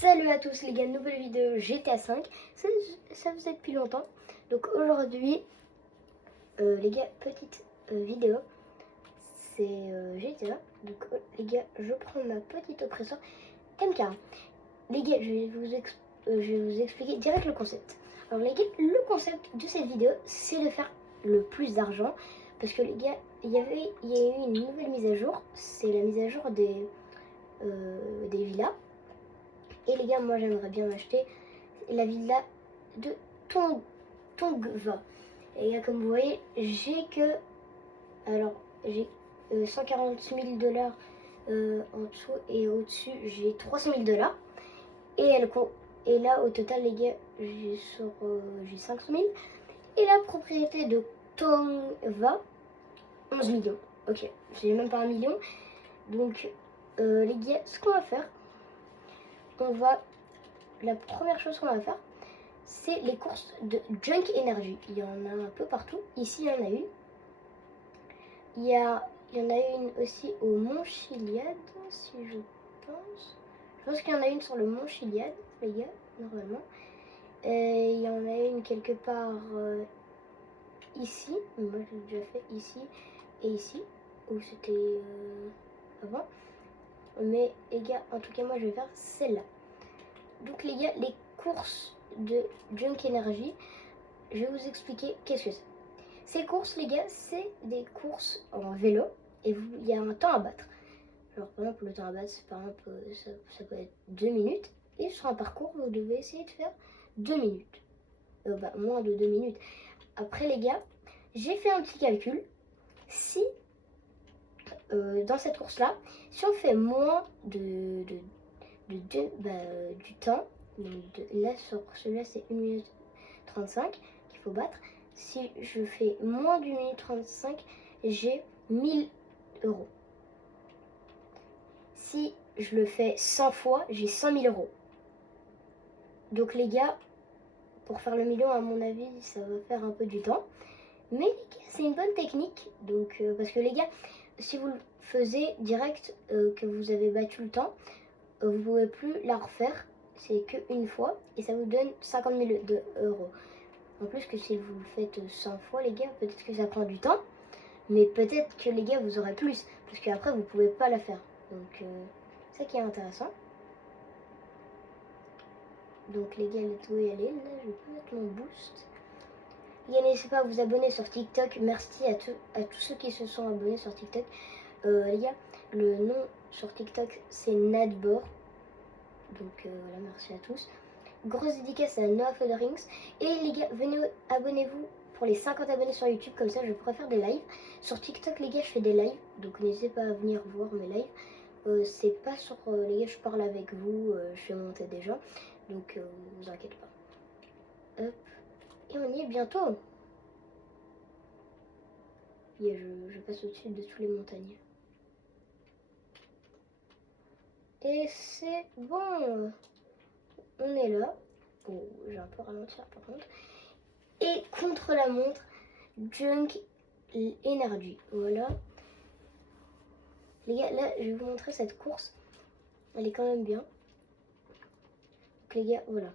Salut à tous les gars, nouvelle vidéo GTA 5, ça faisait depuis longtemps. Donc aujourd'hui, les gars, petite vidéo, c'est GTA. Donc les gars, je prends ma petite oppresseur MK. Les gars, je vais vous expliquer direct le concept. Alors les gars, le concept de cette vidéo, c'est de faire le plus d'argent. Parce que les gars, il y a eu une nouvelle mise à jour, c'est la mise à jour des villas. Et les gars, moi j'aimerais bien m'acheter la villa de Tongva. Et les gars, comme vous voyez, j'ai 140 000 dollars en dessous, et au-dessus j'ai 300 000 dollars. Et là, au total, les gars, j'ai 500 000. Et la propriété de Tongva, 11 millions. Ok, j'ai même pas 1 million. Donc, les gars, ce qu'on va faire, la première chose qu'on va faire, c'est les courses de Junk Energy. Il y en a un peu partout. Ici, il y en a une. Il y en a une aussi au Mont Chiliad, si je pense. Je pense qu'il y en a une sur le Mont Chiliad, les gars, normalement. Et il y en a une quelque part ici. Moi, j'ai déjà fait ici et ici, où c'était avant. Mais les gars, en tout cas, moi, je vais faire celle-là. Donc, les gars, les courses de Junk Energy, je vais vous expliquer qu'est-ce que c'est. Ces courses, les gars, c'est des courses en vélo et il y a un temps à battre. Alors, par exemple, le temps à battre, c'est par exemple, ça peut être 2 minutes. Et sur un parcours, vous devez essayer de faire 2 minutes. Moins de 2 minutes. Après, les gars, j'ai fait un petit calcul. Si, dans cette course-là, si on fait moins du temps, là, sur celui-là, c'est 1 minute 35 qu'il faut battre. Si je fais moins d'une minute 35, j'ai 1000 euros. Si je le fais 100 fois, j'ai 100 000 euros. Donc les gars, pour faire le million, à mon avis, ça va faire un peu du temps. Mais les gars, c'est une bonne technique. Donc, parce que les gars, si vous le faisiez direct, que vous avez battu le temps, vous ne pouvez plus la refaire. C'est qu'une fois et ça vous donne 50 000 euros. En plus que si vous le faites 100 fois, les gars, peut-être que ça prend du temps. Mais peut-être que les gars, vous aurez plus. Parce qu'après, vous pouvez pas la faire. Donc, c'est ça qui est intéressant. Donc, les gars, let's go y aller. Là, je vais pas mettre mon boost. Les gars, n'hésitez pas à vous abonner sur TikTok. Merci à tous ceux qui se sont abonnés sur TikTok. Les gars, le nom sur TikTok, c'est Nadbor. Donc, voilà, merci à tous. Grosse dédicace à Noah Rings. Et les gars, venez, abonnez-vous pour les 50 abonnés sur YouTube, comme ça je pourrais faire des lives. Sur TikTok, les gars, je fais des lives, donc n'hésitez pas à venir voir mes lives. C'est pas sur les gars, je parle avec vous, je fais monter des gens, donc vous inquiétez pas. Hop, et on y est bientôt. Et je passe au-dessus de toutes les montagnes. Et c'est bon, on est là. Oh, j'ai un peu ralentir par contre. Et contre la montre, Junk Energy. Voilà. Les gars, là, je vais vous montrer cette course. Elle est quand même bien. Donc les gars, voilà.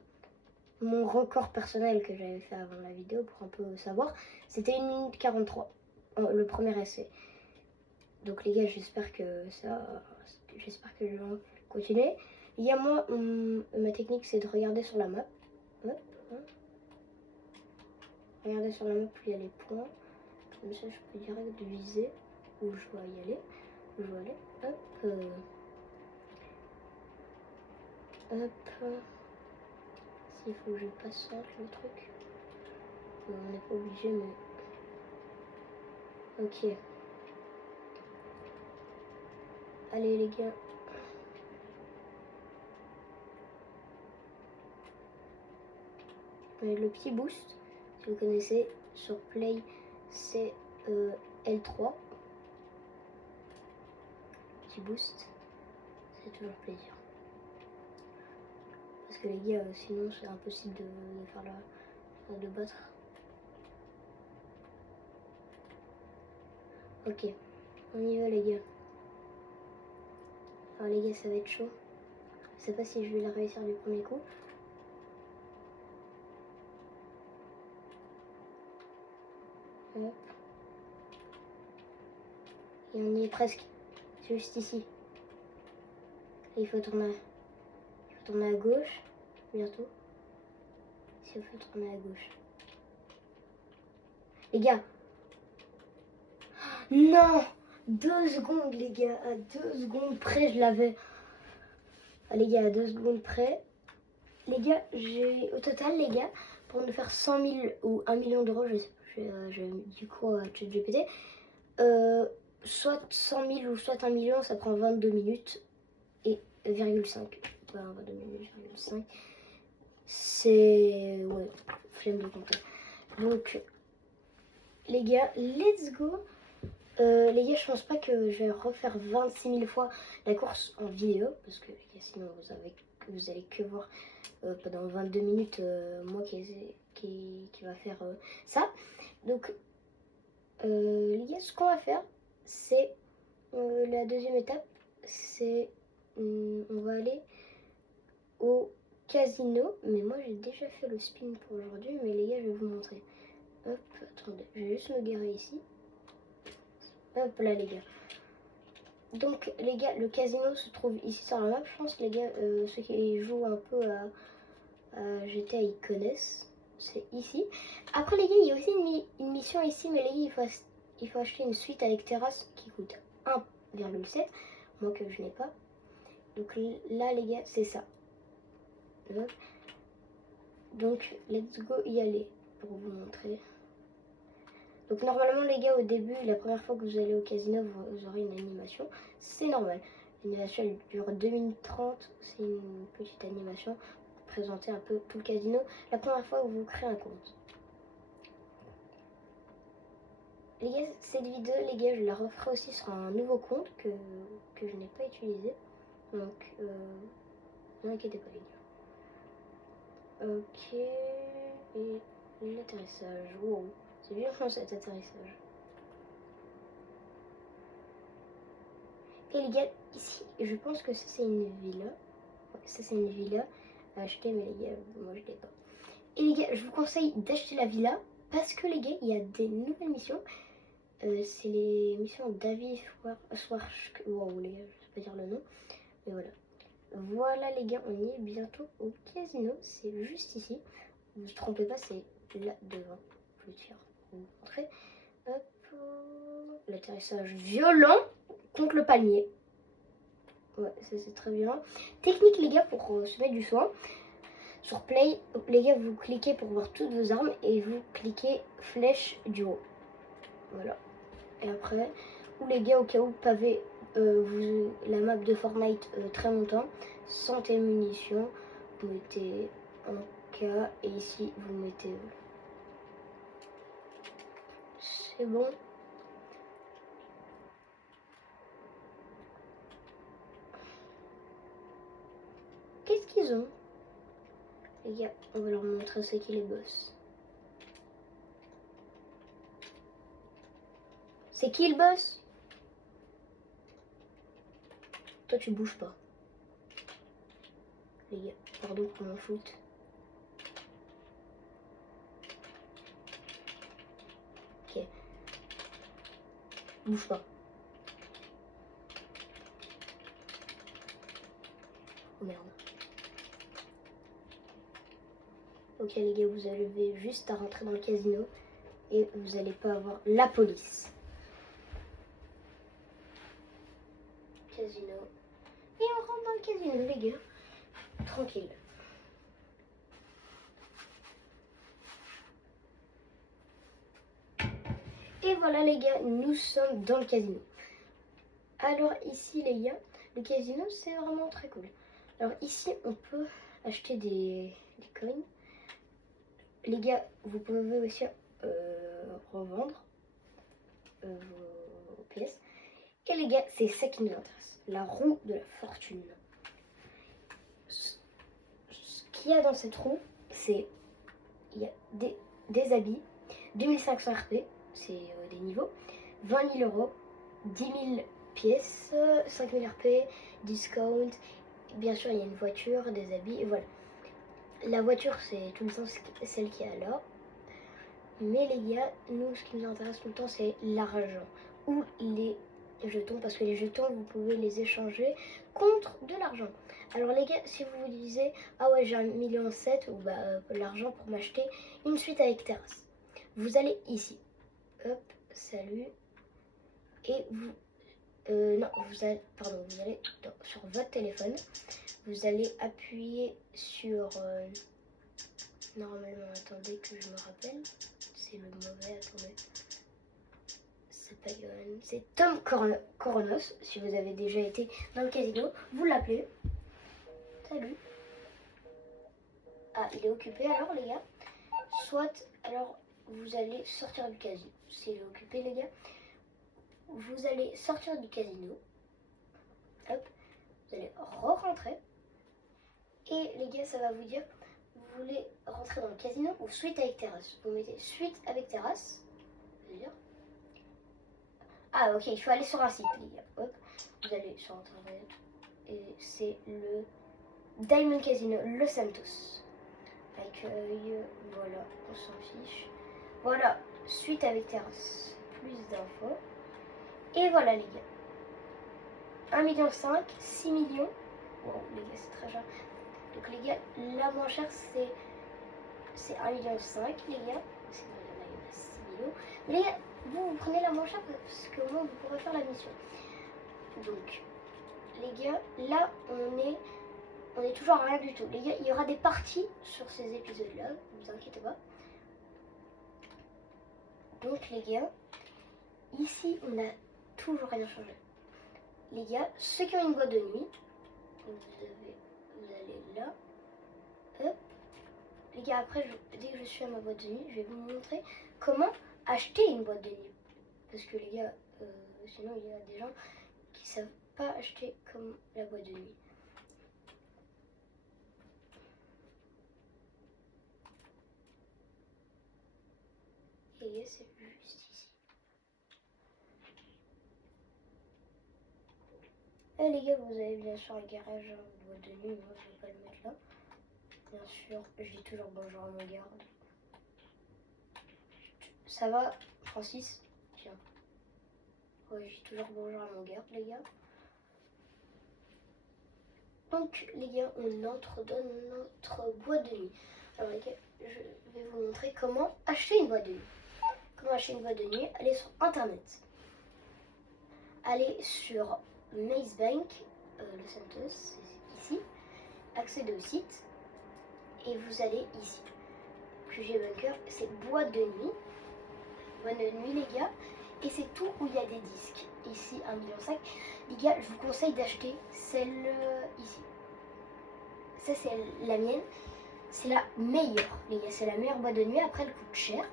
Mon record personnel que j'avais fait avant la vidéo, pour un peu savoir, c'était 1 minute 43. Le premier essai. Donc les gars, j'espère que je vais continuer. Il y a moi, ma technique, c'est de regarder sur la map. Hop, hein. Regardez sur la map, il y a les points. Comme ça, je peux direct viser où je dois y aller. Où je dois aller. Hop. Hop. S'il faut que je passe ça, le truc. On n'est pas obligé, mais... Ok. Allez, les gars. Le petit boost, si vous connaissez, sur Play, c'est L3. Petit boost, c'est toujours plaisir. Parce que les gars, sinon c'est impossible de faire de battre. Ok, on y va les gars. Alors les gars, ça va être chaud. Je sais pas si je vais la réussir du premier coup. Hop. Et on y est presque. C'est juste ici. Et il faut tourner à gauche. Bientôt. Si il faut tourner à gauche. Les gars. Non! 2 secondes, les gars. À 2 secondes près, je l'avais. Ah, les gars, à 2 secondes près. Les gars, j'ai au total, les gars, pour nous faire 100 000 ou 1 million d'euros, je du coup à ChatGPT, soit 100 000 ou soit 1 million, ça prend 22 minutes et 0,5. Enfin, 22 minutes, 0,5. C'est... ouais, flemme de compter. Donc, les gars, let's go. Les gars, je pense pas que je vais refaire 26 000 fois la course en vidéo, parce que les gars, sinon vous allez que voir pendant 22 minutes moi qui va faire ça. Donc, les gars, ce qu'on va faire, c'est la deuxième étape, c'est on va aller au casino. Mais moi, j'ai déjà fait le spin pour aujourd'hui, mais les gars, je vais vous montrer. Hop, attendez, je vais juste me garer ici. Hop là, les gars. Donc, les gars, le casino se trouve ici sur la map. Je pense, les gars, ceux qui jouent un peu à GTA, ils connaissent. C'est ici. Après, les gars, il y a aussi une mission ici, mais les gars, il faut acheter une suite avec terrasse qui coûte 1,7. Moi, que je n'ai pas. Donc là, les gars, c'est ça. Hop. Donc, let's go y aller pour vous montrer. Donc normalement les gars, au début, la première fois que vous allez au casino, vous aurez une animation. C'est normal. L'animation elle dure 2 minutes 30. C'est une petite animation pour présenter un peu tout le casino. La première fois où vous créez un compte. Les gars, cette vidéo, les gars, je la referai aussi sur un nouveau compte que je n'ai pas utilisé. Donc, ne vous inquiétez pas les gars. Ok. Et l'atterrissage. Wow. C'est bien fait cet atterrissage. Et les gars, ici, je pense que ça c'est une villa. Ouais, ça c'est une villa à acheter, mais les gars, moi je l'ai pas. Et les gars, je vous conseille d'acheter la villa parce que les gars, il y a des nouvelles missions. C'est les missions d'Avi Swarsk. Wow, les gars, je sais pas dire le nom. Mais voilà. Voilà les gars, on y est bientôt au casino. C'est juste ici. Ne vous trompez pas, c'est là devant. Je vais te faire vous montrer. Hop. L'atterrissage violent contre le palmier. Ouais, ça c'est très bien. Technique les gars pour se mettre du soin. Sur play, les gars, vous cliquez pour voir toutes vos armes et vous cliquez flèche du haut. Voilà. Et après, ou les gars, au cas où pavé la map de Fortnite très longtemps, santé munitions, vous mettez en K et ici vous mettez. C'est bon. Qu'est-ce qu'ils ont? Les gars, on va leur montrer c'est qui les boss. C'est qui le boss? Toi tu bouges pas. Les gars, pardon pour mon foot. Ok. Bouge pas. Oh merde. Ok les gars, vous avez juste à rentrer dans le casino et vous n'allez pas avoir la police. Casino. Et on rentre dans le casino les gars. Tranquille. Et voilà les gars, nous sommes dans le casino. Alors ici les gars, le casino c'est vraiment très cool. Alors ici on peut acheter des coins. Les gars, vous pouvez aussi revendre vos pièces. Et les gars, c'est ça qui nous intéresse. La roue de la fortune. Ce qu'il y a dans cette roue, c'est... Il y a des habits, 2500 RP, c'est des niveaux, 20 000 euros, 10 000 pièces, 5 000 RP, discount bien sûr, il y a une voiture, des habits, et voilà. La voiture, c'est tout le temps celle qui est là. Mais les gars, nous, ce qui nous intéresse tout le temps, c'est l'argent ou les jetons, parce que les jetons, vous pouvez les échanger contre de l'argent. Alors les gars, si vous vous disiez, ah ouais, j'ai 1,7 million, ou bah l'argent pour m'acheter une suite avec terrasse, vous allez ici, hop, salut, et vous, non, vous allez, pardon, vous allez sur votre téléphone, vous allez appuyer sur, normalement, attendez que je me rappelle, c'est le mauvais, attendez. C'est pas Johan, c'est Tom Coronos. Si vous avez déjà été dans le casino, vous l'appelez. Salut. Ah, il est occupé alors, les gars. Soit, alors, vous allez sortir du casino. S'il est occupé, les gars, vous allez sortir du casino. Hop, vous allez re-rentrer. Et les gars, ça va vous dire, vous voulez rentrer dans le casino ou suite avec terrasse. Vous mettez suite avec terrasse. Ah ok, il faut aller sur un site, les gars. Hop, vous allez sur internet et c'est le Diamond Casino Los Santos. Accueil, voilà, on s'en fiche. Voilà, suite avec terrasse, plus d'infos. Et voilà les gars. 1,5 million, 6 millions. Wow, les gars, c'est très cher. Donc les gars, la moins chère c'est 1,5 million, les gars. C'est il y en a une à 6 millions. Mais les gars, vous prenez la moins chère parce que au moins vous pourrez faire la mission. Donc, les gars, là on est toujours à rien du tout. Les gars, il y aura des parties sur ces épisodes-là, ne vous inquiétez pas. Donc les gars, ici on n'a toujours rien changé. Les gars, ceux qui ont une boîte de nuit, vous allez là. Hop. Les gars, après, dès que je suis à ma boîte de nuit, je vais vous montrer comment acheter une boîte de nuit. Parce que les gars, sinon il y a des gens qui savent pas acheter comme la boîte de nuit. Et les gars, c'est juste ici. Et les gars, vous avez bien sûr un garage de boîte de nuit, moi je vais pas le mettre là. Bien sûr, je dis toujours bonjour à mon garde. Ça va, Francis? Tiens. Ouais, je dis toujours bonjour à mon garde, les gars. Donc, les gars, on entre dans notre boîte de nuit. Alors, les gars, je vais vous montrer comment acheter une boîte de nuit. Comment acheter une boîte de nuit? Allez sur Internet. Allez sur Maze Bank, Los Santos, c'est ici. Accédez au site. Et vous allez ici. QG Bunker, c'est boîte de nuit. Boîte de nuit, les gars. Et c'est tout où il y a des disques. Ici, 1,5 million. Les gars, je vous conseille d'acheter celle ici. Ça, c'est la mienne. C'est la meilleure, les gars. C'est la meilleure boîte de nuit. Après, elle coûte cher.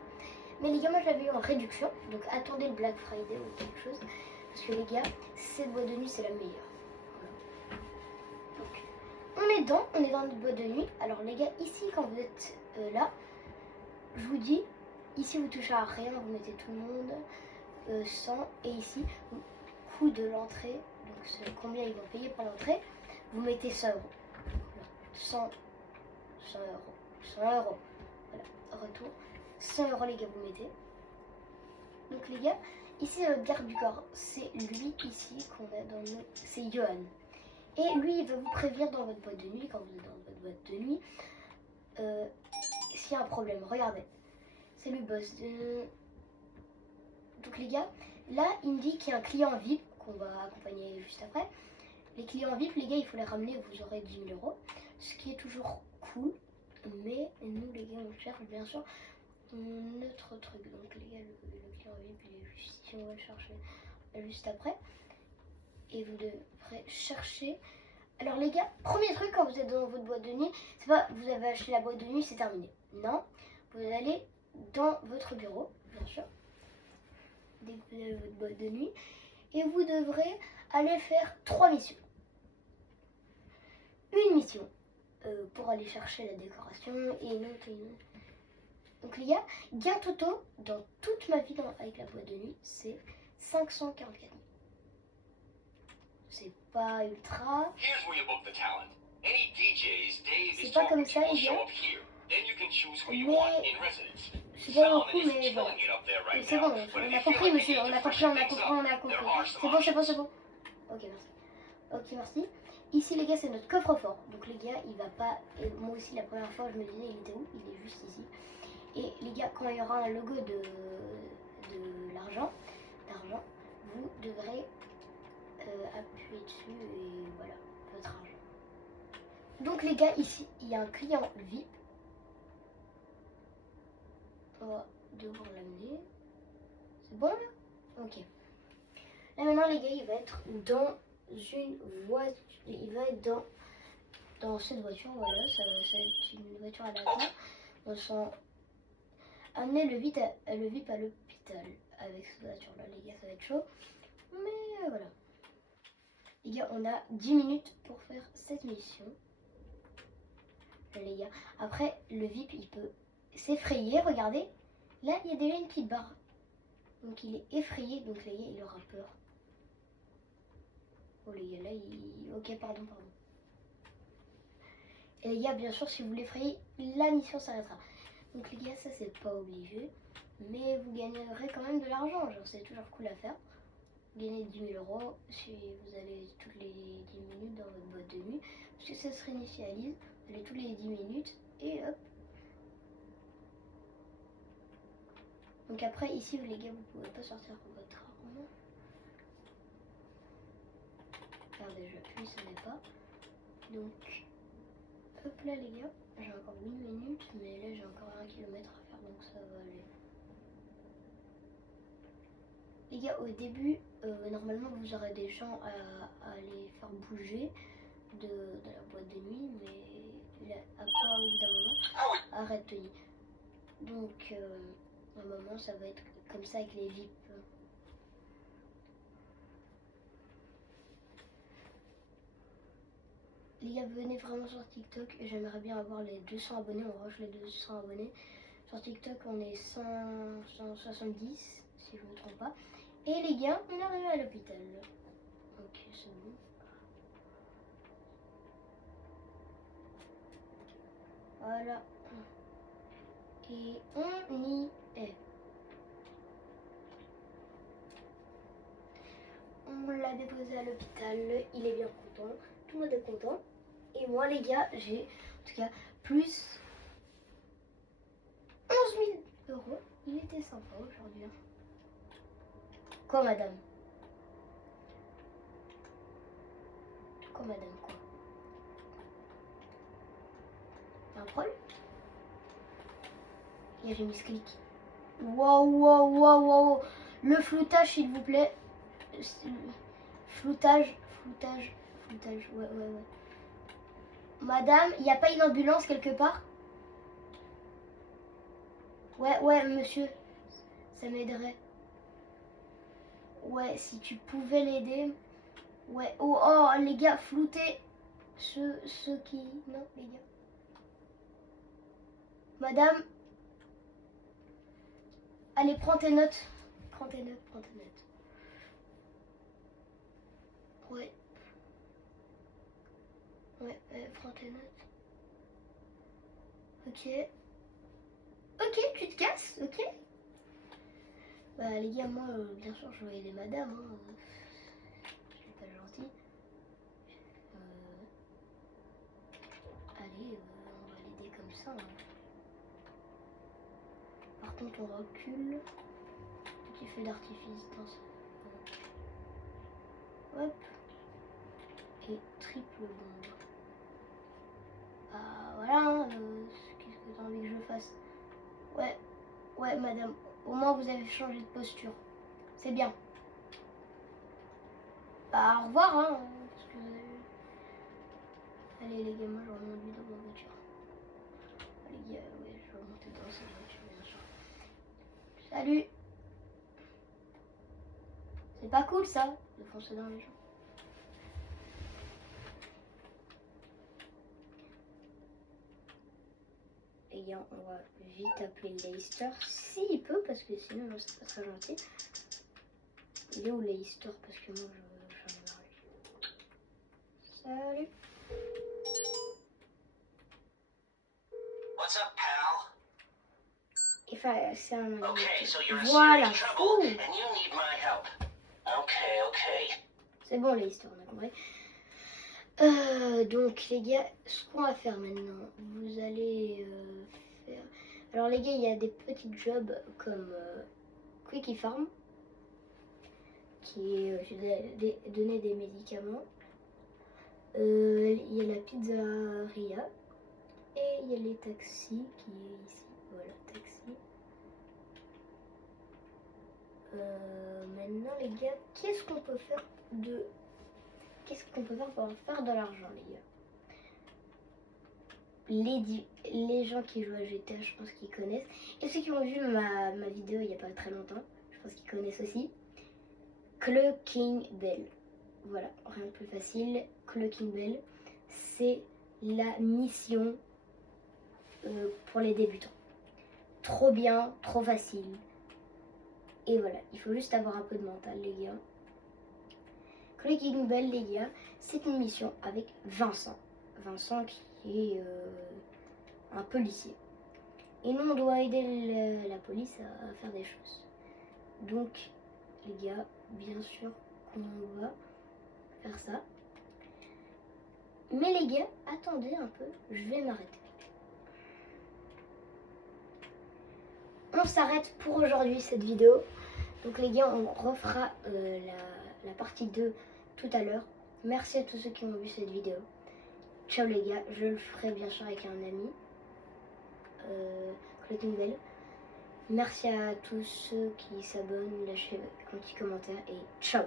Mais les gars, moi, je l'avais eu en réduction. Donc, attendez le Black Friday ou quelque chose. Parce que les gars, cette boîte de nuit, c'est la meilleure. Voilà. Donc, on est dans notre boîte de nuit. Alors, les gars, ici, quand vous êtes là, je vous dis, ici, vous touchez à rien. Vous mettez tout le monde 100. Et ici, coût de l'entrée. Donc, c'est combien ils vont payer pour l'entrée. Vous mettez 100 euros. 100 euros. 100 euros. Voilà, retour. 100 euros, les gars, vous mettez. Donc, les gars, ici, notre garde du corps, c'est lui ici qu'on a dans nos. C'est Johan. Et lui, il va vous prévenir dans votre boîte de nuit, quand vous êtes dans votre boîte de nuit, s'il y a un problème. Regardez. Salut, boss. Donc, les gars, là, il me dit qu'il y a un client VIP qu'on va accompagner juste après. Les clients VIP, les gars, il faut les ramener, vous aurez 10 000 euros. Ce qui est toujours cool. Mais nous, les gars, on cherche bien sûr notre truc. Donc, les gars, le client VIP, il est juste ici, on va le chercher juste après. Et vous devrez chercher. Alors, les gars, premier truc quand vous êtes dans votre boîte de nuit, c'est pas vous avez acheté la boîte de nuit, c'est terminé. Non, vous allez dans votre bureau, bien sûr, dès que vous avez votre boîte de nuit, et vous devrez aller faire 3 missions. Une mission pour aller chercher la décoration et une autre. Donc les gars, gain totaux dans toute ma vie avec la boîte de nuit, c'est 544 000. c'est pas ultra. Here's where you book the talent. Any DJs Dave C'est is pas talking comme to ça, will les show gars. up here. Then you can choose who you Mais want in residence. c'est pas Salman beaucoup, is mais voilà. killing it up there right C'est now. bon, But if on you a feel compris, like monsieur, you need on to a compris, freshen on a things compris, up, on a there compris. are some C'est bon, c'est bon, options. c'est bon. Ok, merci. Ok, merci. Ici, les gars, c'est notre coffre-fort. Donc, les gars, il va pas. Et moi aussi, la première fois, je me disais, il était où? Il est juste ici. Et les gars, quand il y aura un logo de l'argent, vous devrez appuyer dessus et voilà, votre argent. Donc, les gars, ici, il y a un client VIP. On va devoir l'amener. C'est bon là? Ok. Là maintenant les gars, il va être dans une voiture. Il va être dans cette voiture, voilà, c'est une voiture à l'avant. On s'en amener le VIP à l'hôpital avec cette voiture là, les gars, ça va être chaud. Mais voilà. Les gars, on a 10 minutes pour faire cette mission. Là, les gars. Après, le VIP, il peut s'effrayer, regardez. Là, il y a déjà une petite barre. Donc il est effrayé, donc les gars, il aura peur. Oh les gars, là, ok, pardon. Et les gars, bien sûr, si vous l'effrayez, la mission s'arrêtera. Donc les gars, ça, c'est pas obligé. Mais vous gagnerez quand même de l'argent, genre, c'est toujours cool à faire. Vous gagnez 10 000 € si vous allez toutes les 10 minutes dans votre boîte de nuit. Parce que ça se réinitialise, vous allez toutes les 10 minutes, et hop. Donc après, ici, les gars, vous pouvez pas sortir votre arme. Regardez, j'appuie, ça n'est pas. Donc, hop là, les gars, j'ai encore 8 minutes, mais là, j'ai encore 1 kilomètre à faire, donc ça va aller. Les gars, au début, normalement, vous aurez des gens à les faire bouger de la boîte de nuit, mais là, après, au bout d'un moment, arrête, Tony. Donc, à un moment, ça va être comme ça avec les VIP. Les gars, venez vraiment sur TikTok. J'aimerais bien avoir les 200 abonnés. On rush les 200 abonnés. Sur TikTok, on est 170, si je ne me trompe pas. Et les gars, on est arrivé à l'hôpital. Ok, c'est bon. Voilà. Et on y est. On l'a déposé à l'hôpital. Il est bien content. Tout le monde est content. Et moi, les gars, j'ai en tout cas plus 11 000 €. Il était sympa aujourd'hui. Quoi, madame? Quoi, madame? Quoi? Y'a un problème? Et j'ai mis ce clic. Wow. Le floutage, s'il vous plaît. Floutage. Ouais. Madame, il n'y a pas une ambulance quelque part? Ouais, monsieur. Ça m'aiderait. Ouais, si tu pouvais l'aider. Ouais. Oh, les gars, flouter. Ceux qui... Non, les gars. Madame. Allez, prends tes notes. Prends tes notes. Ouais. Prends tes notes. Ok, tu te casses, ok. Bah les gars, moi, bien sûr, je vais aider madame. Hein. Je suis pas gentil. Allez, on va l'aider comme ça. Hein. Par contre, on recule. Petit feu d'artifice dans ça. Hop. Et triple bombe. Bah voilà, hein, qu'est-ce que t'as envie que je fasse? Ouais, madame. Au moins, vous avez changé de posture. C'est bien. Bah, au revoir, hein. Parce que... Allez, les gars, moi, je remonte vite dans ma voiture. Les gars, ouais, je vais remonter dans cette voiture, bien sûr. Salut. C'est pas cool, ça, de foncer dans les gens. Les gars, on va vite appeler Leicester, s'il peut, parce que sinon, c'est pas très gentil. Il est où Leicester? Parce que moi, j'en ai marre. Salut. What's up, pal? Enfin, c'est un ami. Okay, so you're in Voilà. serious trouble Ouh. and you need my help. Okay. C'est bon l'histoire, on a compris. Donc les gars, ce qu'on va faire maintenant, vous allez faire... Alors les gars, il y a des petits jobs comme Quickie Farm, qui est donner des médicaments. Il y a la pizzeria et il y a les taxis qui est ici. Voilà, taxi. Maintenant les gars, qu'est-ce qu'on peut faire pour faire de l'argent les gars? Les gens qui jouent à GTA, je pense qu'ils connaissent. Et ceux qui ont vu ma vidéo il n'y a pas très longtemps, je pense qu'ils connaissent aussi. Clucking Bell. Voilà, rien de plus facile. Clucking Bell, c'est la mission pour les débutants. Trop bien, trop facile. Et voilà, il faut juste avoir un peu de mental les gars. Clucking Bell les gars, c'est une mission avec Vincent. Vincent qui est un policier. Et nous on doit aider la police à faire des choses. Donc les gars, bien sûr qu'on va faire ça. Mais les gars, attendez un peu, je vais m'arrêter. On s'arrête pour aujourd'hui cette vidéo. Donc les gars, on refera la partie 2 tout à l'heure. Merci à tous ceux qui ont vu cette vidéo. Ciao les gars, je le ferai bien sûr avec un ami. Clucking Bell. Merci à tous ceux qui s'abonnent, lâchez un petit commentaire et ciao.